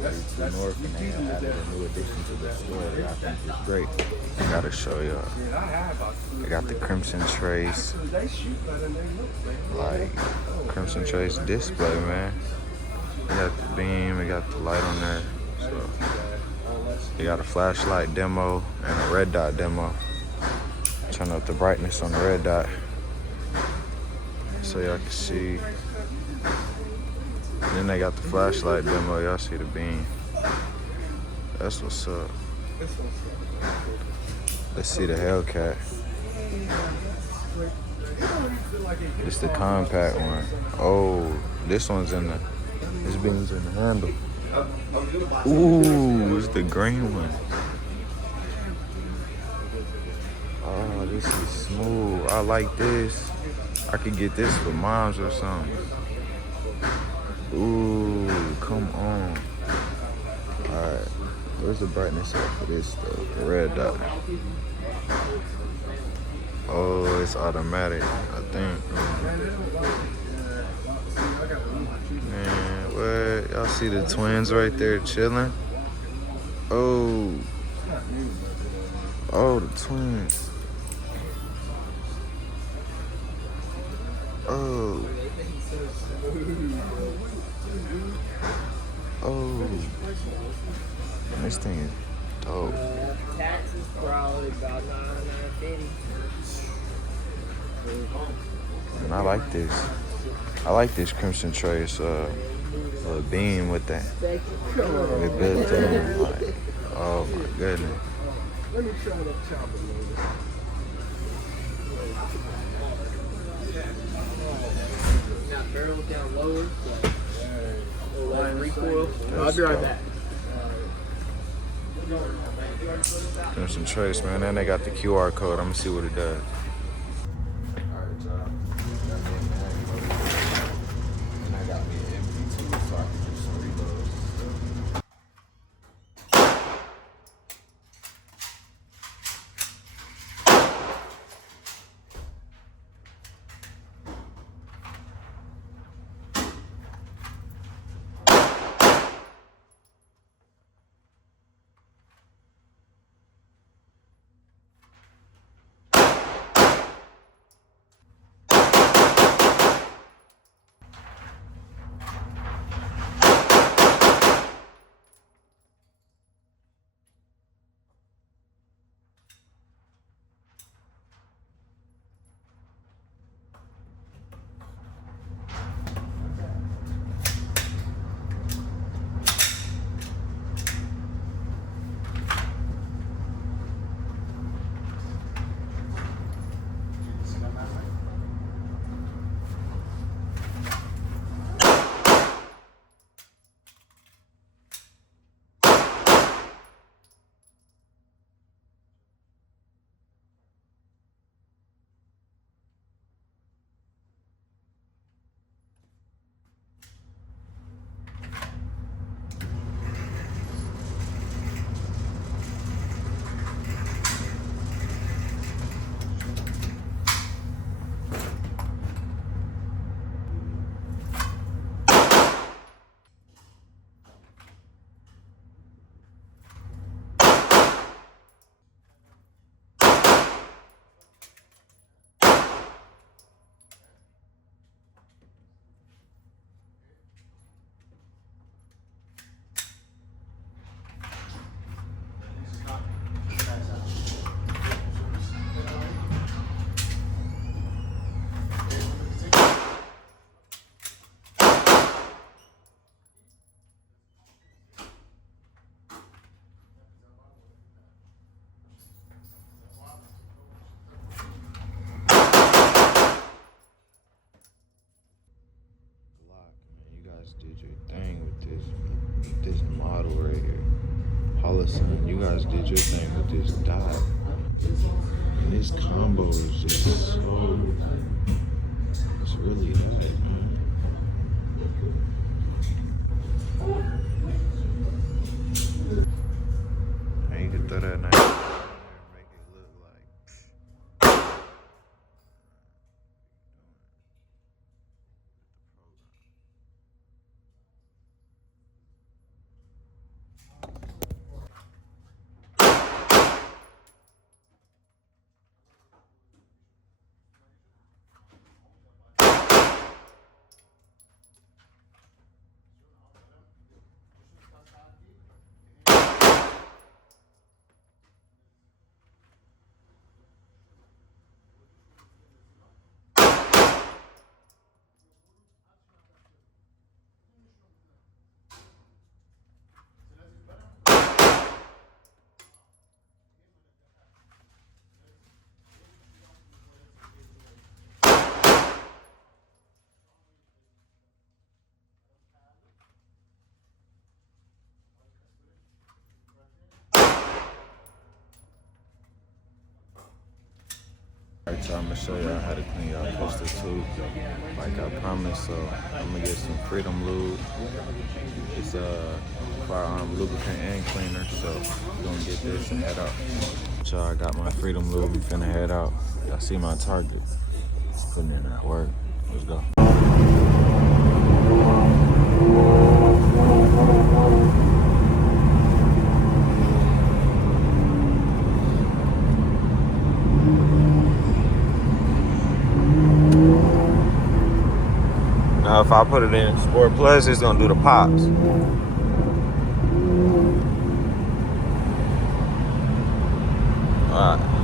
32 North, and they added a new addition to the store that I think is great. I gotta show y'all. I got the Crimson Trace, like Crimson Trace display, man. We got the beam, we got the light on there. So we got a flashlight demo and a red dot demo. Turn up the brightness on the red dot so y'all can see. Then they got the flashlight demo, y'all see the beam. That's what's up. Let's see the Hellcat. It's the compact one. Oh, this beam's in the handle. Ooh, it's the green one. Oh, this is smooth. I like this. I could get this for moms or something. Ooh, come on. Alright, where's the brightness at for this though? The red dot. Oh, it's automatic, I think. Man, what? Y'all see the twins right there chilling? Oh. Oh, the twins. Oh. Oh. This thing is dope. Taxes probably about 950. And I like this. I like this Crimson Trace beam with that. They built in, like, oh my goodness. Let me try that chopper. Now barrels down lower. Line recoil. I'll be right back. Crimson Trace, man. And they got the QR code. I'm gonna see what it does. Did your thing with this model right here. Holosun, you guys did your thing with this dot. And this combo is just so, it's really that, man. And you can throw that knife in there and make it look like, So I'm gonna show y'all how to clean y'all pistol too, like I promised. So I'm gonna get some Freedom Lube. It's a firearm lubricant and cleaner. So we're gonna get this and head out. So I got my Freedom Lube. I'm finna head out. Y'all see my target. Putting in that work. Let's go. Now if I put it in Sport Plus, it's gonna do the pops. Alright.